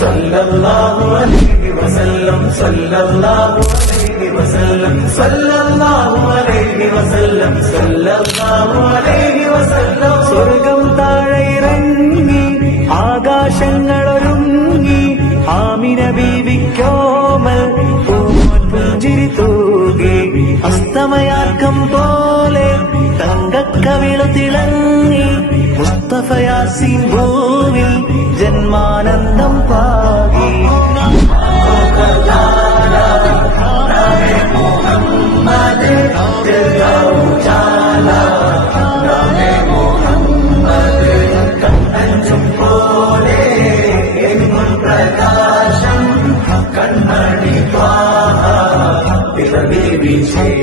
സല്ലല്ലാഹു അലൈഹി വസല്ലം സല്ലല്ലാഹു അലൈഹി വസല്ലം സല്ലല്ലാഹു അലൈഹി വസല്ലം സല്ലല്ലാഹു അലൈഹി വസല്ലം. സ്വർഗം താഴെ ഇറങ്ങി ആകാശങ്ങളൊരുങ്ങി ആമിന ബീവിക്കോമൽ പുഞ്ചിരി തൂകി അസ്തമയാക്കം പോലെ തങ്കക്കവിള തിളങ്ങി മുസ്തഫ യാസീൻ ഭൂവിൽ ജന്മാനന്ദം പാകി. പോലെ എങ്ങും പ്രകാശം കണ്ണടി ത്വാഹ പിറവി വിജയ